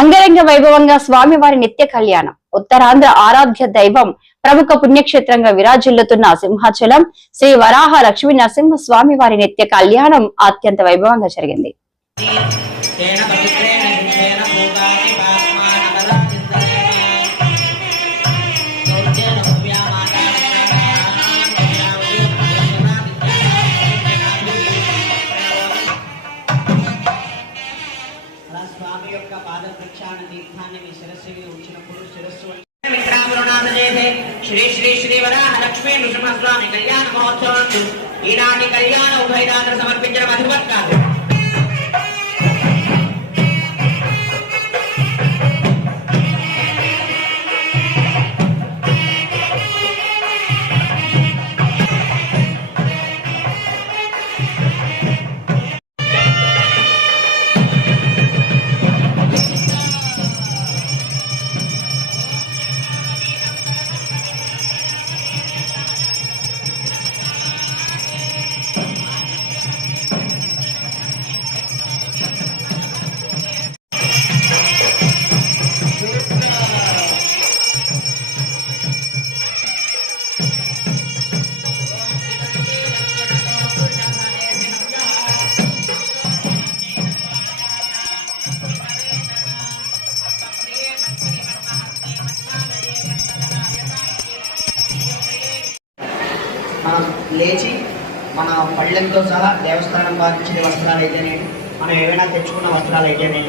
అంగరంగ వైభవంగా స్వామివారి నిత్య కళ్యాణం. ఉత్తరాంధ్ర ఆరాధ్య దైవం, ప్రముఖ పుణ్యక్షేత్రంగా విరాజిల్లుతున్న సింహాచలం శ్రీ వరాహ లక్ష్మీ నరసింహ స్వామివారి నిత్య కళ్యాణం అత్యంత వైభవంగా జరిగింది. స్వామి యొక్క పాదవృక్షాన్ని తీర్థాన్ని మీ శిరస్సుకి ఉంచినప్పుడు శిరస్సు శ్రీ శ్రీ శ్రీ వరాహ లక్ష్మీ నృసింహస్వామి కళ్యాణ మహోత్సవం ఈనాటి కళ్యాణ ఉభయదాతలు సమర్పించిన మధువర్గాలు. మనం లేచి మన పళ్ళెంతో సహా దేవస్థానం వారించిన వస్త్రాలు అయితేనేమి, మనం ఏమైనా తెచ్చుకున్న వస్త్రాలు అయితేనేమి